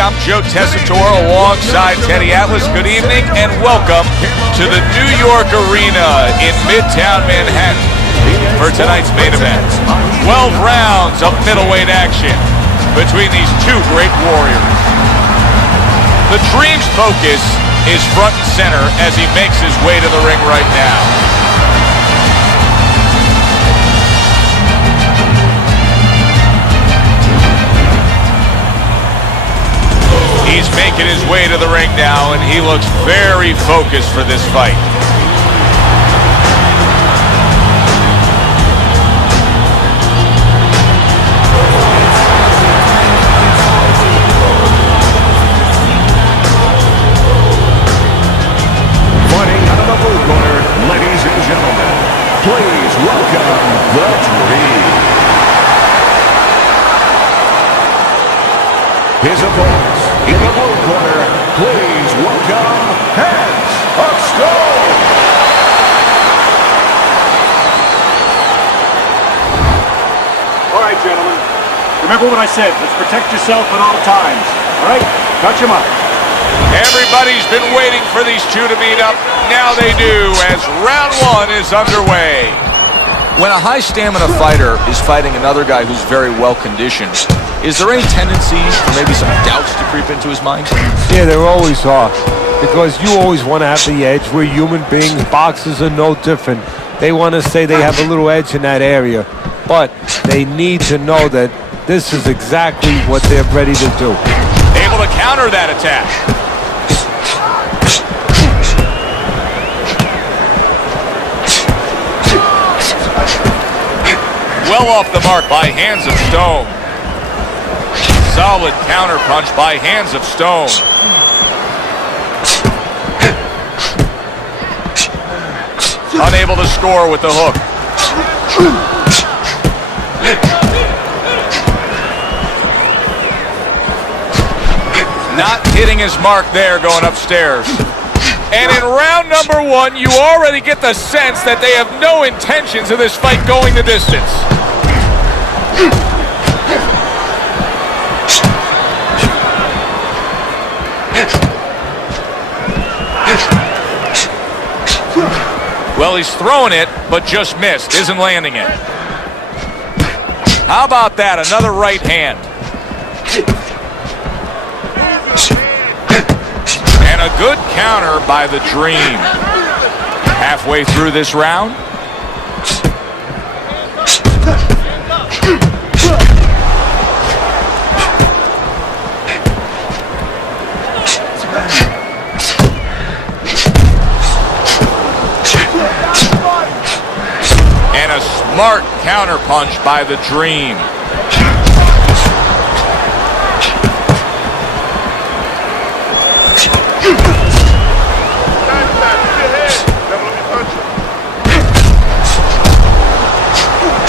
I'm Joe Tessitore alongside Teddy Atlas. Good evening and welcome to the New York Arena in Midtown Manhattan for tonight's main event. 12 rounds of middleweight action between these two great warriors. The Dream's focus is front and center as he makes his way to the ring right now. He's making his way to the ring now, and he looks very focused for this fight. Fighting out of the blue corner, ladies and gentlemen, please welcome the Dream. His opponents in the blue corner, please welcome Hands of Stone. All right, gentlemen. Remember what I said. Let's protect yourself at all times. All right? Touch him up. Everybody's been waiting for these two to meet up. Now they do, as round one is underway. When a high-stamina fighter is fighting another guy who's very well-conditioned, is there any tendency for maybe some doubts to creep into his mind? Yeah, there always are. Because you always want to have the edge. We're human beings. Boxers are no different. They want to say they have a little edge in that area. But they need to know that this is exactly what they're ready to do. Able to counter that attack. Well off the mark by Hands of Stone. Solid counter punch by Hands of Stone. Unable to score with the hook. Not hitting his mark there going upstairs. And in round number one, you already get the sense that they have no intentions of this fight going the distance. Well, he's throwing it, but just missed. Isn't landing it. How about that? Another right hand. And a good counter by the Dream. Halfway through this round. And a smart counter punch by the Dream.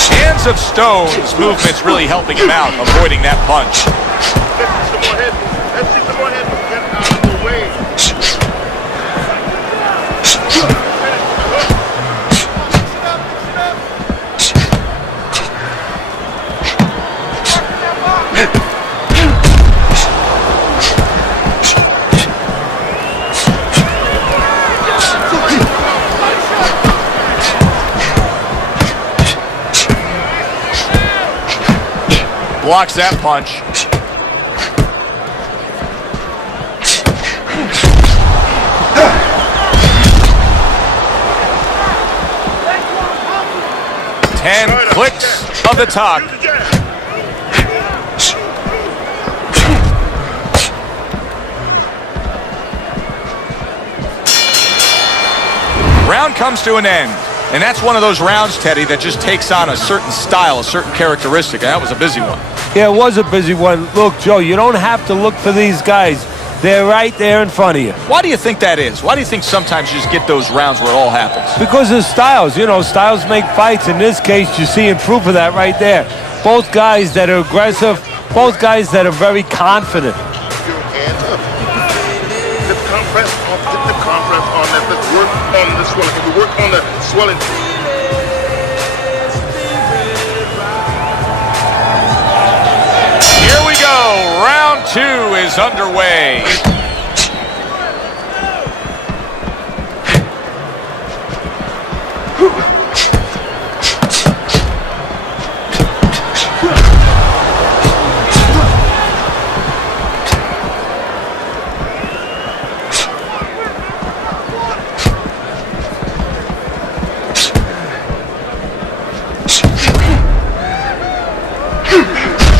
Hands of Stone's movement's really helping him out, avoiding that punch. Let's see some more head. Get out of the way. Blocks that punch. Ten clicks of the talk. Round comes to an end. And that's one of those rounds, Teddy, that just takes on a certain style, a certain characteristic. And that was a busy one. Yeah, it was a busy one. Look, Joe, you don't have to look for these guys. They're right there in front of you. Why do you think that is? Why do you think sometimes you just get those rounds where it all happens? Because of styles. You know, styles make fights. In this case, you're seeing proof of that right there. Both guys that are aggressive, both guys that are very confident. Get the compress on that. Let's work on the swelling. Can we work on the swelling? Here we go. go. Round 2 is underway.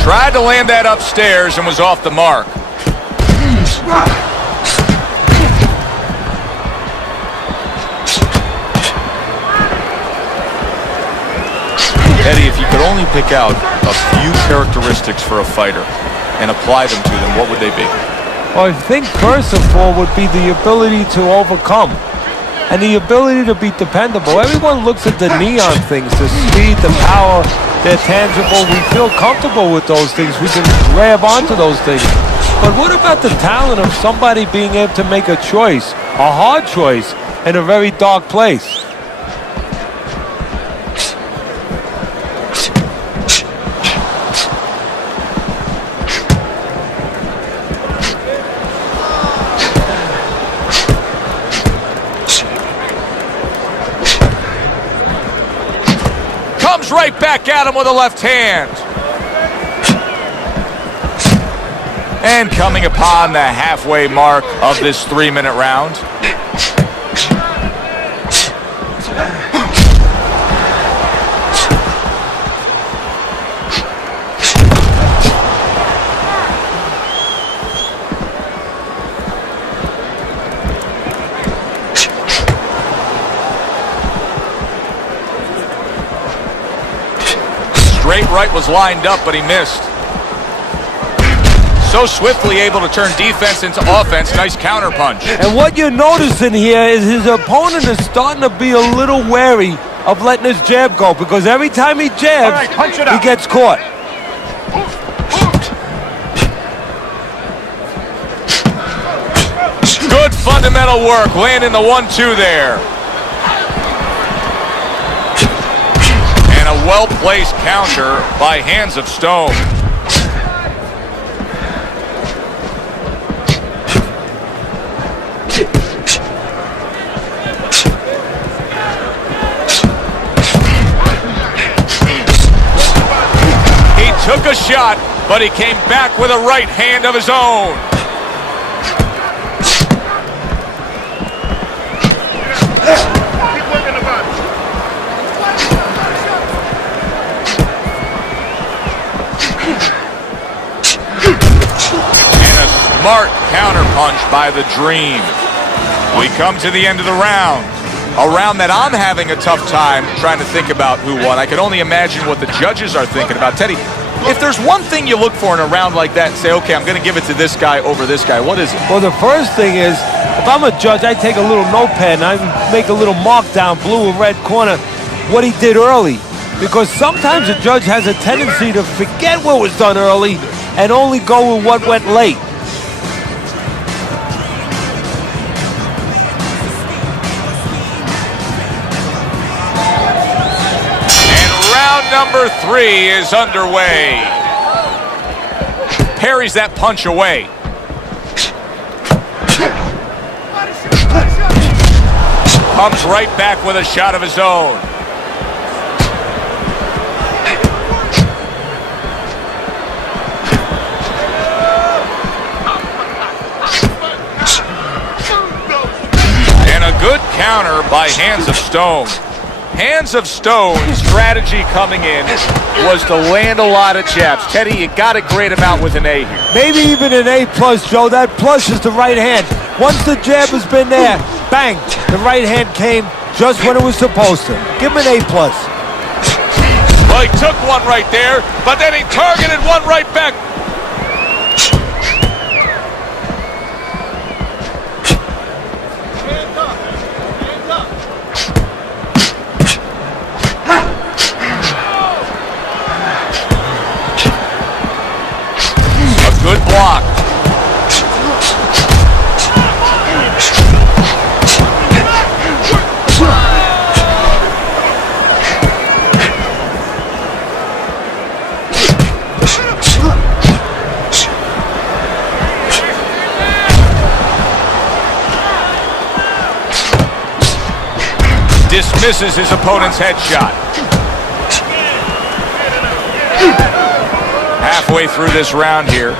Tried to land that upstairs and was off the mark. Eddie, if you could only pick out a few characteristics for a fighter and apply them to them, what would they be? Well, I think first of all would be the ability to overcome and the ability to be dependable. Everyone looks at the neon things, the speed, the power. They're tangible. We feel comfortable with those things. We can grab onto those things. But what about the talent of somebody being able to make a choice, a hard choice, in a very dark place? Right back at him with a left hand. And coming upon the halfway mark of this 3-minute round. Straight right was lined up, but he missed. So swiftly able to turn defense into offense. Nice counter punch. And what you're noticing here is his opponent is starting to be a little wary of letting his jab go, because every time he jabs, he gets caught. Good fundamental work, landing the 1-2 there. And a well-placed counter by Hands of Stone. He took a shot, but he came back with a right hand of his own. Smart counter punch by the Dream. We come to the end of the round. A round that I'm having a tough time trying to think about who won. I can only imagine what the judges are thinking about. Teddy, if there's one thing you look for in a round like that and say, okay, I'm going to give it to this guy over this guy, what is it? Well, the first thing is, if I'm a judge, I take a little notepad and I make a little mark down, blue or red corner, what he did early. Because sometimes a judge has a tendency to forget what was done early and only go with what went late. Number 3 is underway. Parries that punch away. Comes right back with a shot of his own. And a good counter by Hands of Stone. Hands of Stone's strategy coming in was to land a lot of jabs. Teddy, you got to grade him out with an A here. Maybe even an A+, Joe. That plus is the right hand. Once the jab has been there, bang, the right hand came just when it was supposed to. Give him an A+. Well, he took one right there, but then he targeted one right back. Good block. dismisses his opponent's headshot. Halfway through this round here.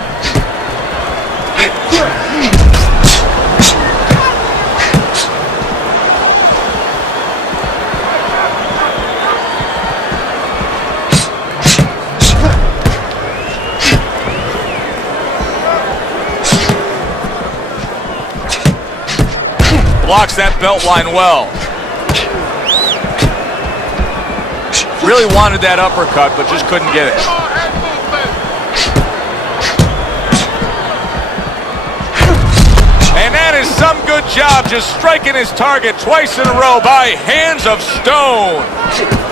Blocks that belt line well. Really wanted that uppercut, but just couldn't get it. And that is some good job, just striking his target twice in a row by hands of stone.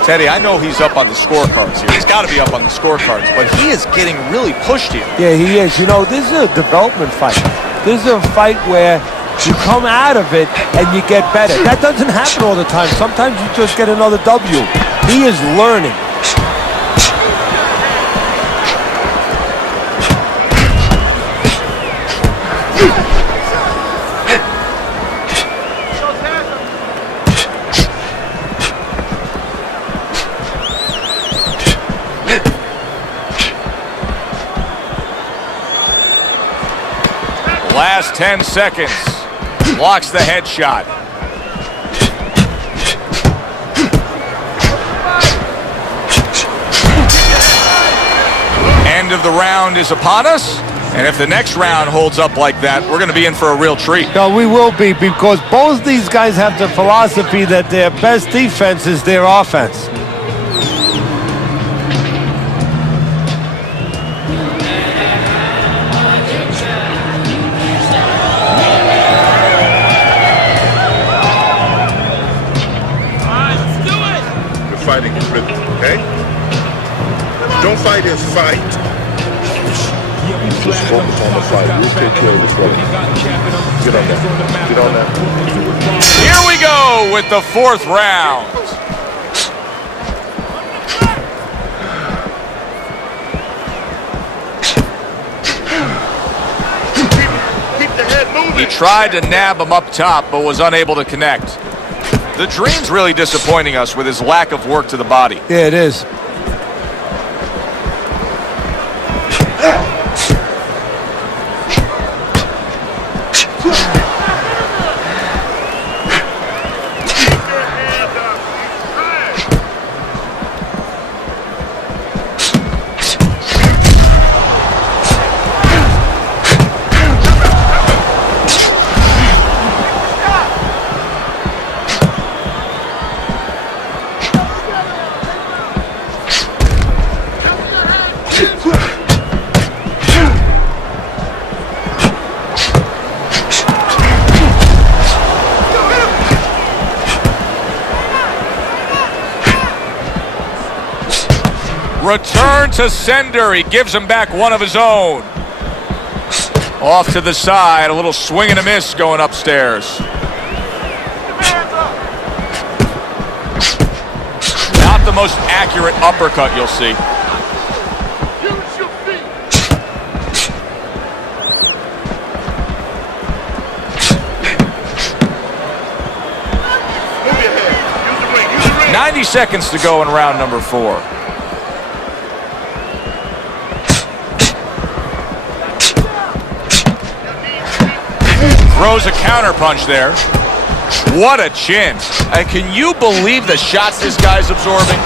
Teddy, I know he's up on the scorecards here. He's got to be up on the scorecards, but he is getting really pushed here. Yeah, he is. You know, this is a development fight. This is a fight where you come out of it and you get better. That doesn't happen all the time. Sometimes you just get another W. He is learning. Last 10 seconds. Blocks the headshot. End of the round is upon us. And if the next round holds up like that, we're going to be in for a real treat. No, we will be, because both these guys have the philosophy that their best defense is their offense. Fighting is rhythm, okay? Don't fight his fight. Just focus on the fight. We'll take care of this brother. Get on that. Get on that. Here we go with the fourth round. Keep the head moving. He tried to nab him up top, but was unable to connect. The Dream's really disappointing us with his lack of work to the body. Yeah, it is. Return to sender. He gives him back one of his own. Off to the side. A little swing and a miss going upstairs. Not the most accurate uppercut you'll see. Use your feet. Move your head. Use the ring. Use the ring. 90 seconds to go in round number 4. Throws a counter punch there. What a chin. Can you believe the shots this guy's absorbing?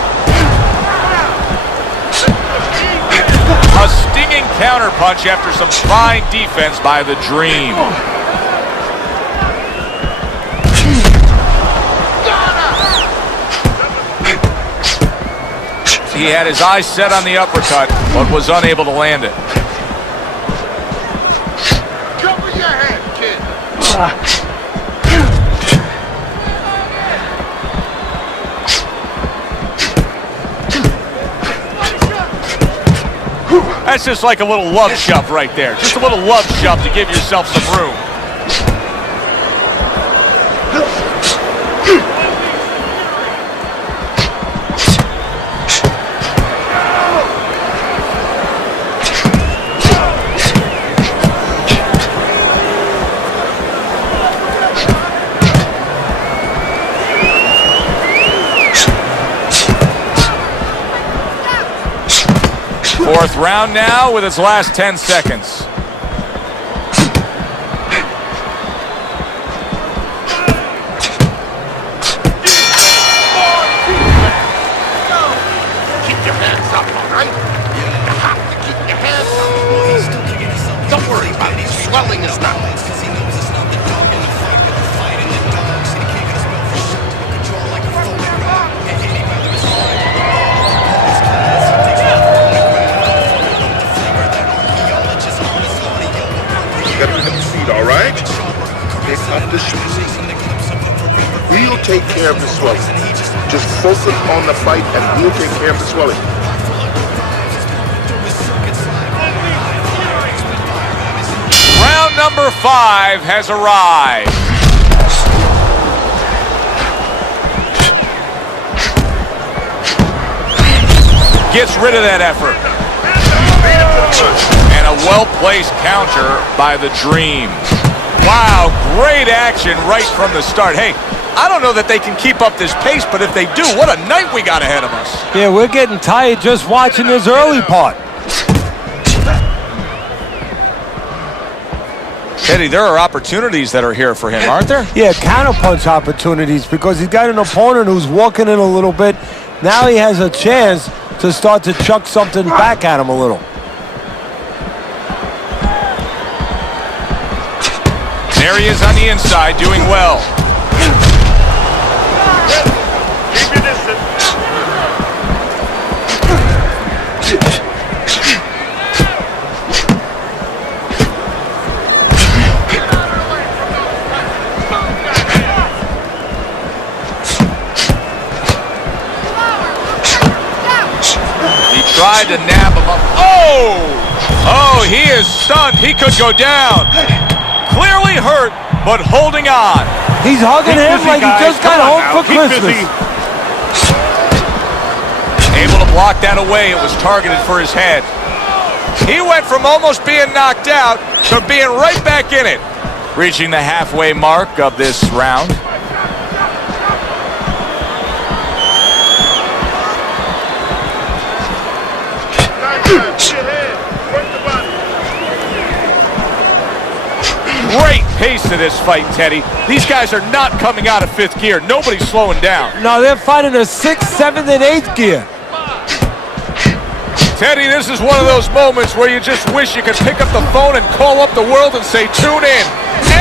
A stinging counter punch after some fine defense by the Dream. He had his eyes set on the uppercut, but was unable to land it. Cover your head, kid. That's just like a little love shove right there. Just a little love shove to give yourself some room. Fourth round now with its last 10 seconds. Keep your hands up, all right? You have to keep your hands up. Don't worry about it. Swelling is nothing. All right? Pick up the shoes. We'll take care of the swelling. Just focus on the fight and we'll take care of the swelling. Round number 5 has arrived. Gets rid of that effort. And a well-placed counter by the Dream. Wow, great action right from the start. Hey, I don't know that they can keep up this pace, but if they do, what a night we got ahead of us. Yeah, we're getting tired just watching this early part. Teddy, there are opportunities that are here for him, aren't there? Yeah, counterpunch opportunities because he's got an opponent who's walking in a little bit. Now he has a chance to start to chuck something back at him a little. There he is on the inside, doing well. Keep your distance. He tried to nab him up. Oh! Oh, he is stunned. He could go down. Clearly hurt, but holding on. He's hugging him busy, like guys. he just got Come on home now. for Keep Christmas. busy. Able to block that away. It was targeted for his head. He went from almost being knocked out to being right back in it. Reaching the halfway mark of this round. Great pace to this fight, Teddy. These guys are not coming out of fifth gear. Nobody's slowing down. No, they're fighting a 6th, 7th, and 8th gear. Teddy, this is one of those moments where you just wish you could pick up the phone and call up the world and say, tune in.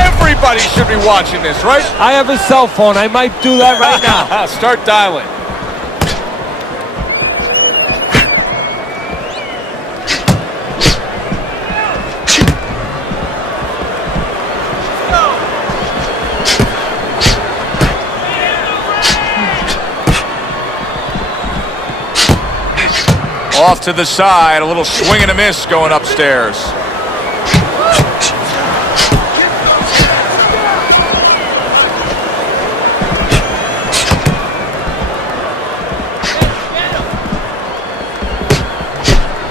Everybody should be watching this, right? I have a cell phone. I might do that right now. Start dialing. Off to the side, a little swing and a miss going upstairs.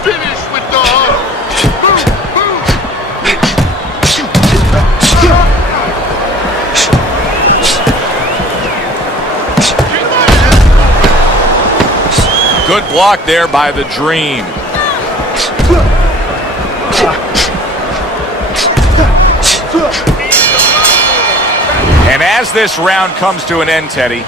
Finish with the Good block there by the Dream. And as this round comes to an end, Teddy,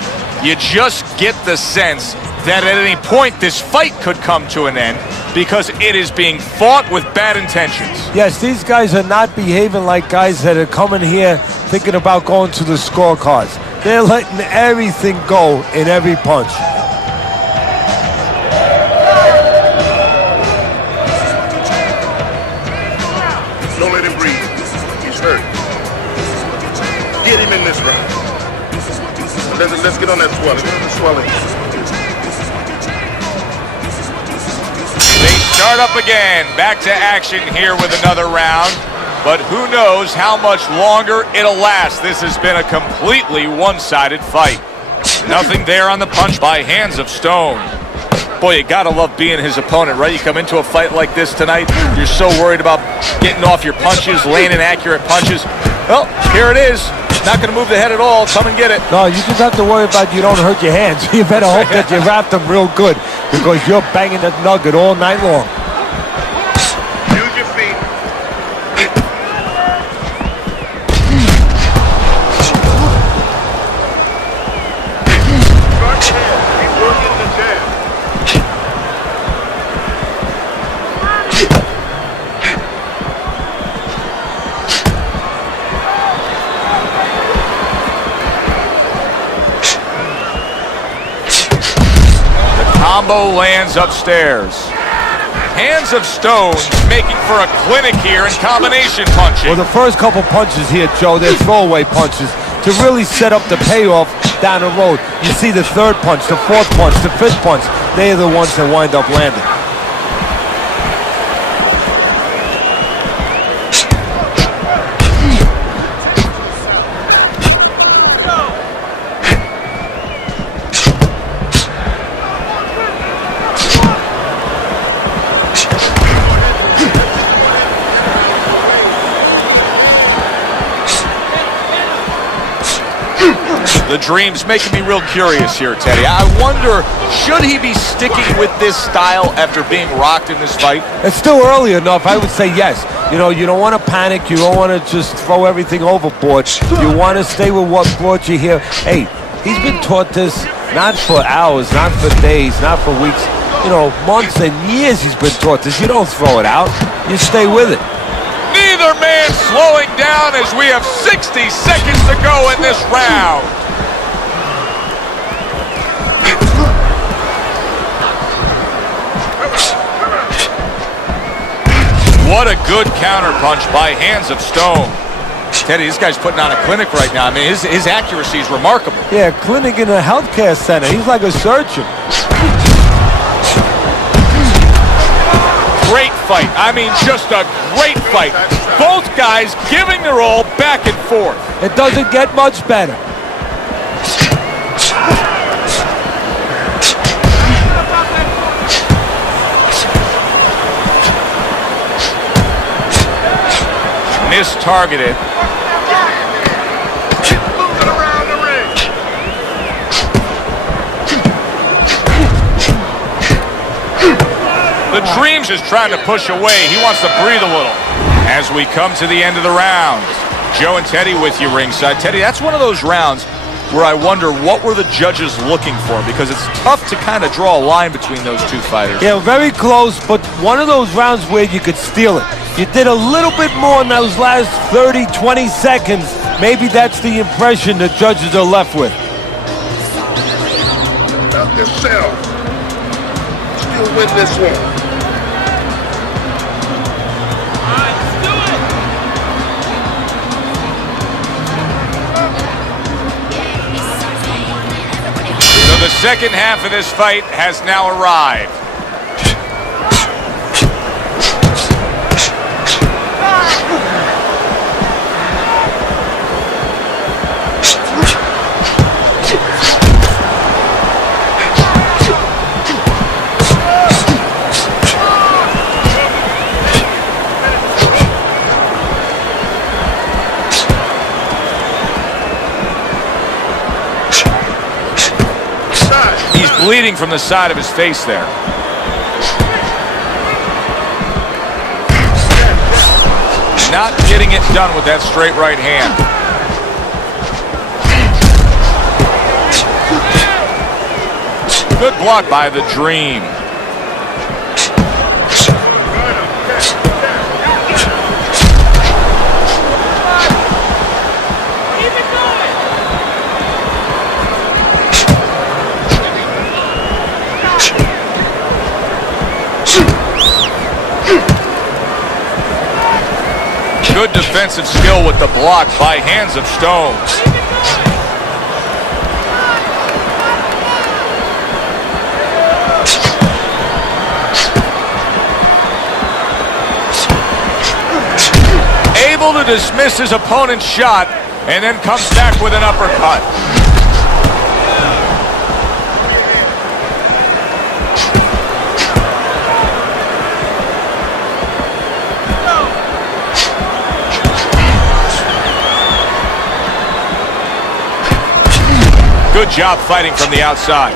you just get the sense that at any point this fight could come to an end because it is being fought with bad intentions. Yes, these guys are not behaving like guys that are coming here thinking about going to the scorecards. They're letting everything go in every punch. Don't let him breathe. He's hurt. Get him in this round. Let's get on that swelling. Get on the swelling. They start up again, back to action here with another round. But who knows how much longer it'll last. This has been a completely one-sided fight. Nothing there on the punch by hands of stone. Boy, you gotta love being his opponent, right? You come into a fight like this tonight, you're so worried about getting off your punches, landing accurate punches. Well, here it is. Not gonna move the head at all. Come and get it. No, you just have to worry about you don't hurt your hands. You better hope that you wrap them real good because you're banging that nugget all night long. combo lands upstairs. Hands of Stone making for a clinic here in combination punching. Well, the first couple punches here, Joe, they're throwaway punches to really set up the payoff down the road. You see the third punch, the fourth punch, the fifth punch. They're the ones that wind up landing. The Dream's making me real curious here, Teddy. I wonder, should he be sticking with this style after being rocked in this fight? It's still early enough. I would say yes. You know, you don't want to panic. You don't want to just throw everything overboard. You want to stay with what brought you here. Hey, he's been taught this not for hours, not for days, not for weeks. You know, months and years he's been taught this. You don't throw it out. You stay with it. Neither man slowing down as we have 60 seconds to go in this round. What a good counterpunch by Hands of Stone. Teddy, this guy's putting on a clinic right now. I mean, his accuracy is remarkable. Yeah, clinic in a healthcare center. He's like a surgeon. Great fight. I mean, just a great fight. Both guys giving their all back and forth. It doesn't get much better. Mistargeted. The Dream's just trying to push away. He wants to breathe a little. As we come to the end of the round, Joe and Teddy with you ringside. Teddy, that's one of those rounds where I wonder what were the judges looking for, because it's tough to kind of draw a line between those two fighters. Yeah, very close, but one of those rounds where you could steal it. You did a little bit more in those last 30, 20 seconds. Maybe that's the impression the judges are left with. About yourself. Still win this one. So the second half of this fight has now arrived. Bleeding from the side of his face there. Not getting it done with that straight right hand. Good block by the Dream. Good defensive skill with the block by Hands of Stone. Able to dismiss his opponent's shot and then comes back with an uppercut. Good job fighting from the outside.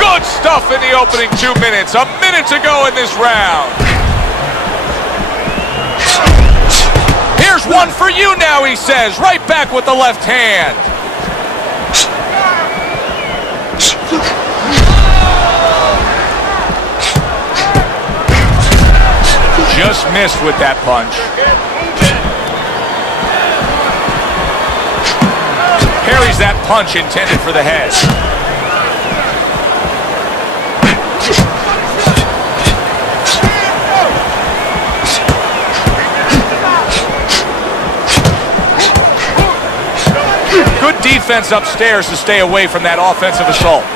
Good stuff in the opening 2 minutes. A minute to go in this round. Here's one for you now, he says. Right back with the left hand. Just missed with that punch. Parries that punch intended for the head. Good defense upstairs to stay away from that offensive assault.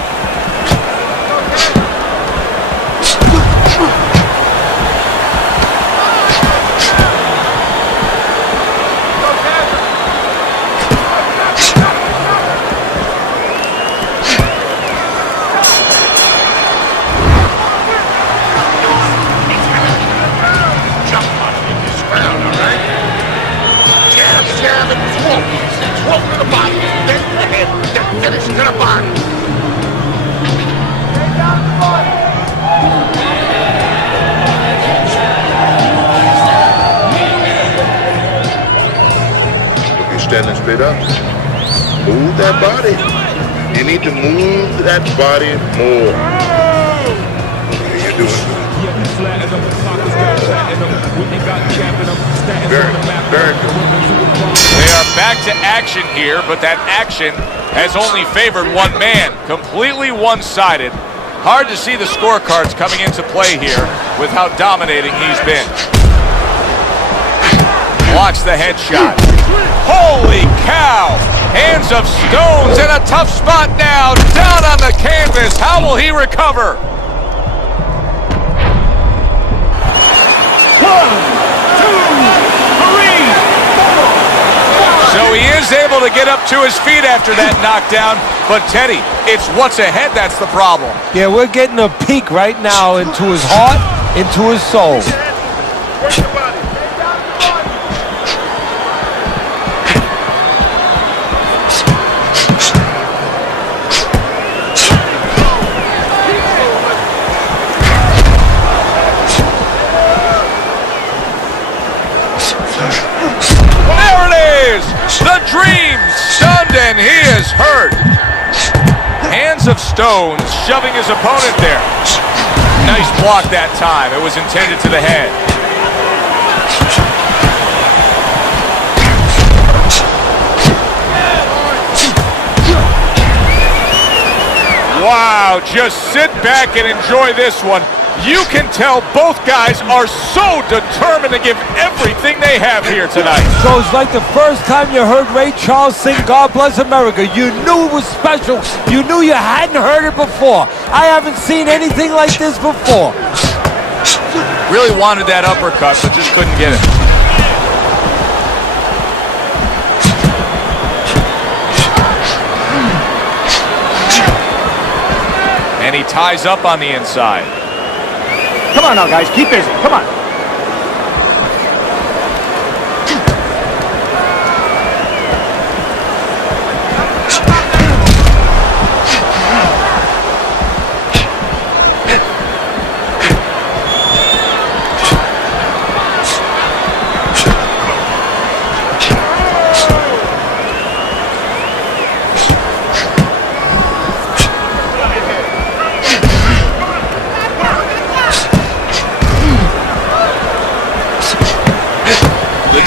Standing straight up. Move that body. You need to move that body more. You're doing good. Very good. They are back to action here, but that action has only favored one man. Completely one-sided. Hard to see the scorecards coming into play here with how dominating he's been. Blocks the headshot. Holy cow! Hands of Stones in a tough spot now. Down on the canvas. How will he recover? 1, 2, 3, 4. So he is able to get up to his feet after that knockdown. But Teddy, it's what's ahead that's the problem. Yeah, we're getting a peek right now into his heart, into his soul. Work your body. The Dream stunned and he is hurt. Hands of Stones shoving his opponent there. Nice block that time. It was intended to the head. Wow, just sit back and enjoy this one. You can tell both guys are so determined to give everything they have here tonight. So it's like the first time you heard Ray Charles sing God Bless America. You knew it was special. You knew you hadn't heard it before. I haven't seen anything like this before. Really wanted that uppercut, but just couldn't get it. And he ties up on the inside. Come on now, guys. Keep busy. Come on.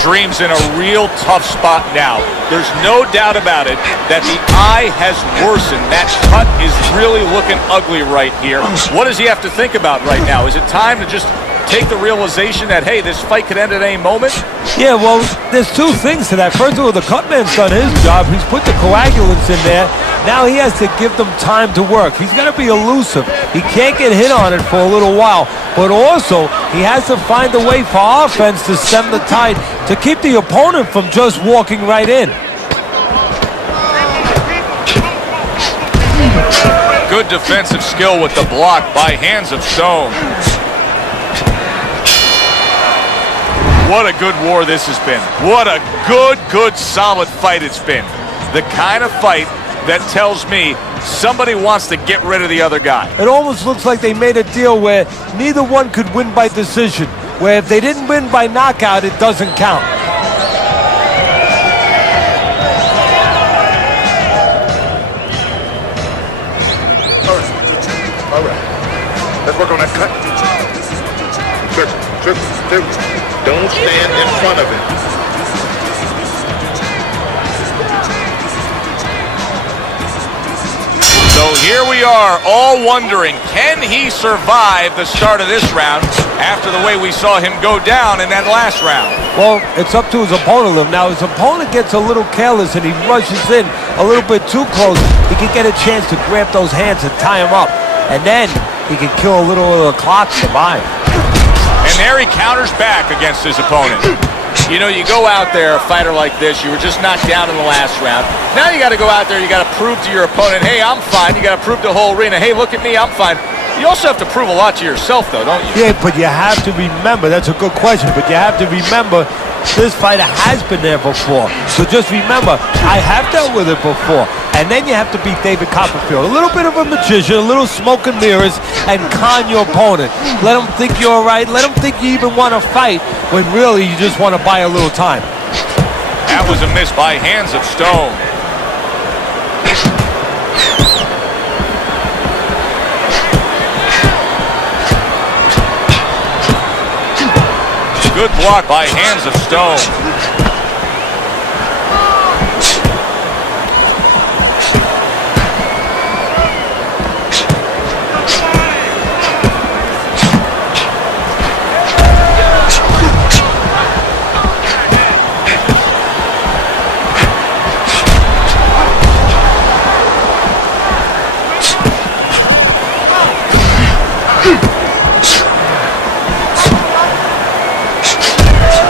Dream's in a real tough spot now. There's no doubt about it that the eye has worsened. That cut is really looking ugly right here. What does he have to think about right now? Is it time to just take the realization that, hey, this fight could end at any moment? Yeah, well, there's two things to that. First of all, the cutman's done his job. He's put the coagulants in there. Now he has to give them time to work. He's got to be elusive. He can't get hit on it for a little while. But also, he has to find a way for offense to stem the tide, to keep the opponent from just walking right in. Good defensive skill with the block by Hands of Stone. What a good war this has been. What a good, solid fight it's been. The kind of fight that tells me somebody wants to get rid of the other guy. It almost looks like they made a deal where neither one could win by decision, where if they didn't win by knockout, it doesn't count. All right. Let's work on that cut. Search. after. Don't stand in front of him. So here we are, all wondering, can he survive the start of this round after the way we saw him go down in that last round? Well, it's up to his opponent. Now, his opponent gets a little careless and he rushes in a little bit too close. He can get a chance to grab those hands and tie him up. And then he can kill a little of the clock to survive. And there he counters back against his opponent. You know, you go out there, a fighter like this, you were just knocked down in the last round. Now you got to go out there, you got to prove to your opponent, hey, I'm fine. You got to prove to the whole arena, hey, look at me, I'm fine. You also have to prove a lot to yourself, though, don't you? Yeah, but you have to remember, that's a good question, but you have to remember this fighter has been there before. So just remember, I have dealt with it before. And then you have to beat David Copperfield. A little bit of a magician, a little smoke and mirrors, and con your opponent. Let him think you're all right. Let him think you even want to fight when really you just want to buy a little time. That was a miss by Hands of Stone. Good block by Hands of Stone.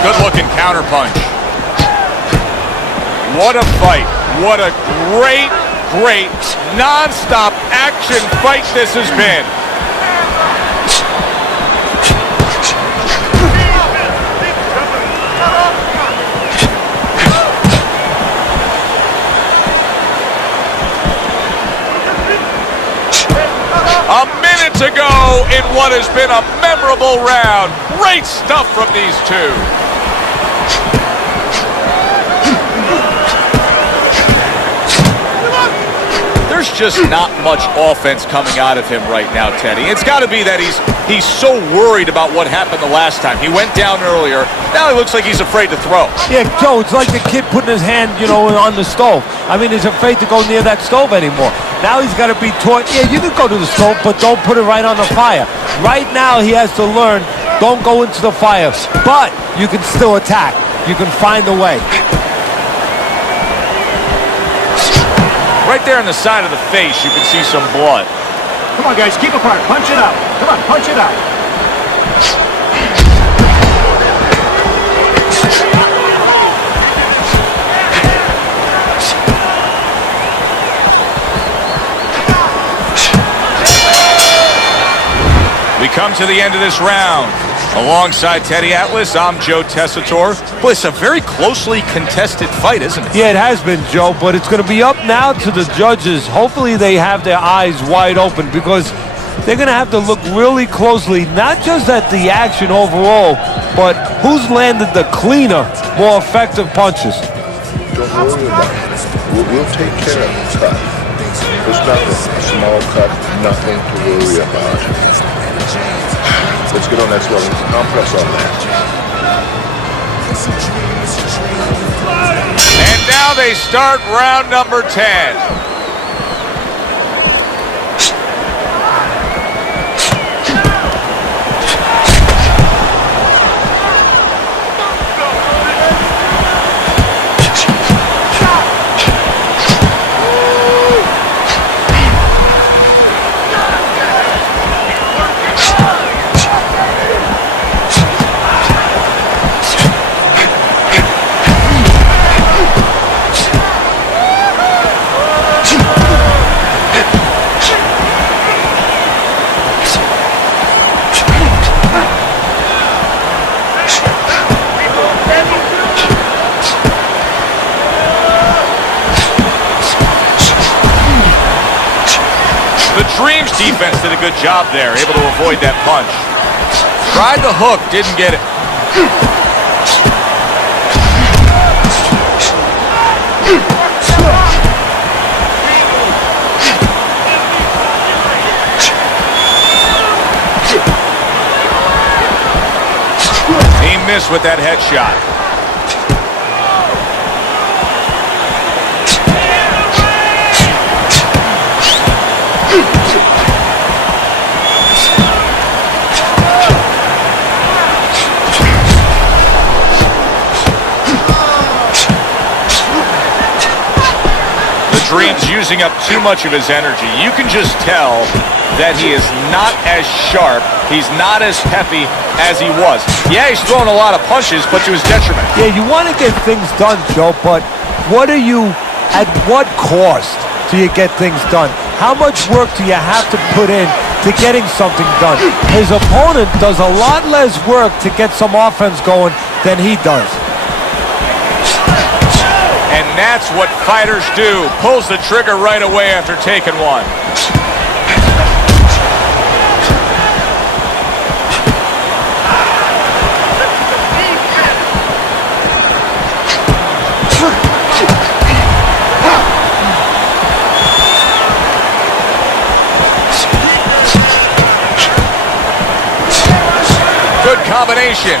Good-looking counterpunch. What a fight. What a great, great, non-stop action fight this has been. A minute to go in what has been a memorable round. Great stuff from these two. There's just not much offense coming out of him right now, Teddy. It's got to be that he's so worried about what happened the last time. He went down earlier. Now he looks like he's afraid to throw. Yeah, Joe, it's like the kid putting his hand, on the stove. I mean, he's afraid to go near that stove anymore. Now he's got to be taught, yeah, you can go to the stove, but don't put it right on the fire. Right now he has to learn, don't go into the fire, but you can still attack. You can find a way. Right there on the side of the face, you can see some blood. Come on, guys, keep apart. Punch it out. Come on, punch it out. We come to the end of this round. Alongside Teddy Atlas, I'm Joe Tessitore. Boy, it's a very closely contested fight, isn't it? Yeah, it has been, Joe, but it's going to be up now to the judges. Hopefully they have their eyes wide open because they're going to have to look really closely, not just at the action overall, but who's landed the cleaner, more effective punches. Don't worry about it. We'll take care of the cut. There's nothing. A small cut, nothing to worry about. Let's get on that swelling. I'll press on that. And now they start round number 10. The Dreams defense did a good job there, able to avoid that punch. Tried the hook, didn't get it. Nice with that headshot. Dream's using up too much of his energy. You can just tell that he is not as sharp, he's not as peppy as he was. Yeah, he's throwing a lot of punches, but to his detriment. Yeah, you want to get things done, Joe, but at what cost do you get things done? How much work do you have to put in to getting something done? His opponent does a lot less work to get some offense going than he does. And that's what fighters do. Pulls the trigger right away after taking one. Good combination.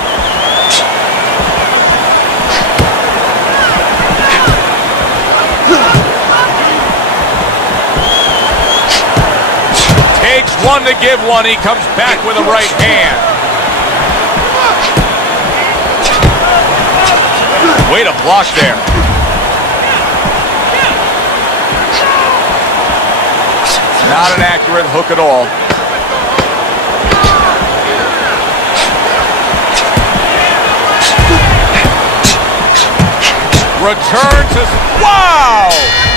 Takes one to give one. He comes back with a right hand. Way to block there. Not an accurate hook at all. Return to... Wow!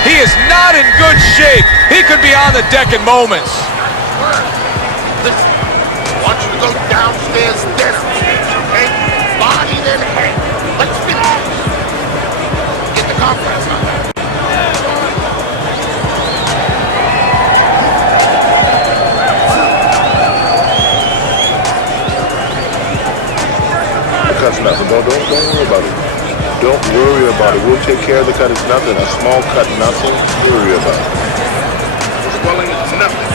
He is not in good shape. He could be on the deck in moments. Listen, I want you to go downstairs dinner, okay? Body then head. Let's finish this. Get the conference on that. The cut's nothing. Don't worry about it. Don't worry about it. We'll take care of the cut. It's nothing. A small cut, nothing to worry about. The swelling is nothing.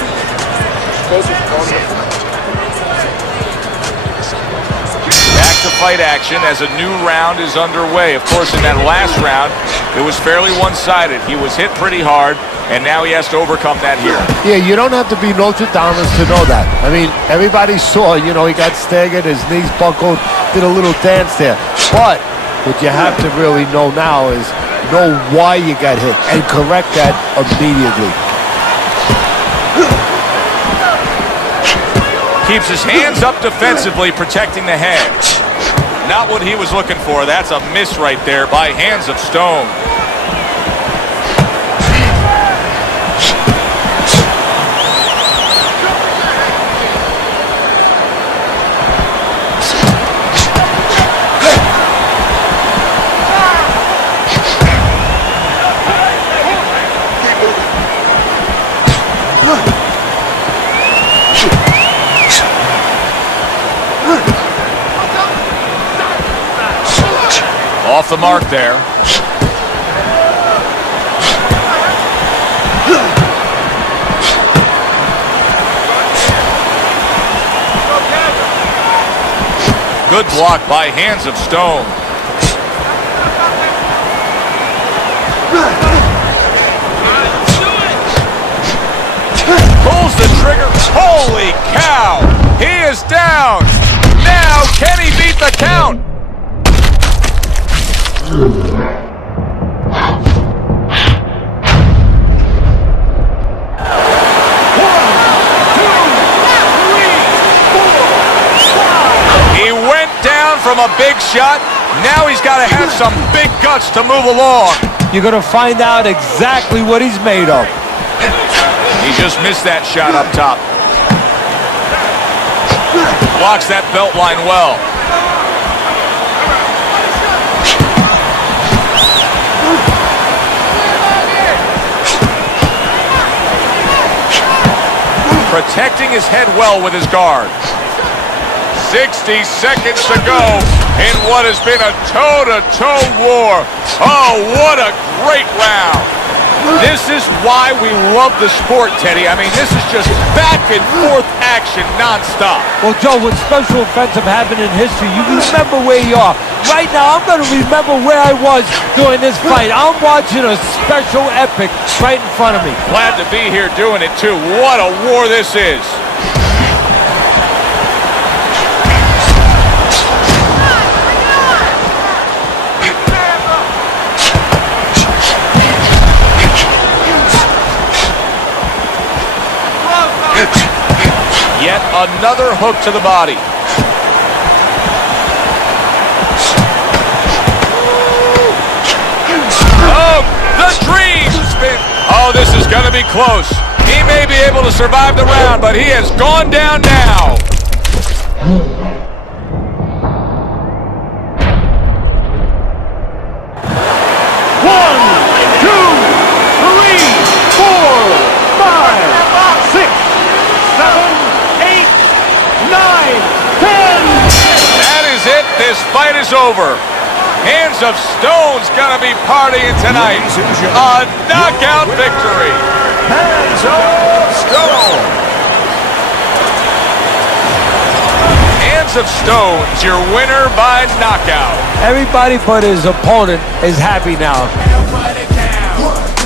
Focus on the fight. Back to fight action as a new round is underway. Of course, in that last round, it was fairly one-sided. He was hit pretty hard, and now he has to overcome that here. Yeah, you don't have to be Notre Dame to know that. I mean, everybody saw, he got staggered, his knees buckled, did a little dance there. But what you have to really know now is know why you got hit and correct that immediately. Keeps his hands up defensively, protecting the head. Not what he was looking for. That's a miss right there by Hands of Stone. Off the mark there. Good block by Hands of Stone. Pulls the trigger. Holy cow! He is down. Now, can he beat the count? He went down from a big shot. Now he's got to have some big guts to move along. You're going to find out exactly what he's made of. He just missed that shot up top. Blocks that belt line well. Protecting his head well with his guard. 60 seconds to go in what has been a toe-to-toe war. Oh, what a great round. This is why we love the sport, Teddy. I mean, this is just back and forth action nonstop. Well, Joe, with special events have happened in history, you remember where you are. Right now, I'm going to remember where I was during this fight. I'm watching a special epic right in front of me. Glad to be here doing it, too. What a war this is. Yet another hook to the body. Oh, the dream spin. Oh, this is going to be close. He may be able to survive the round, but he has gone down now. One, two, three, 4, 5, 6, 7, 8, 9, 10. That is it. This fight is over. Hands of Stone's gonna be partying tonight. A knockout victory. Hands of Stone. Hands of Stone's your winner by knockout. Everybody but his opponent is happy now. Put it down.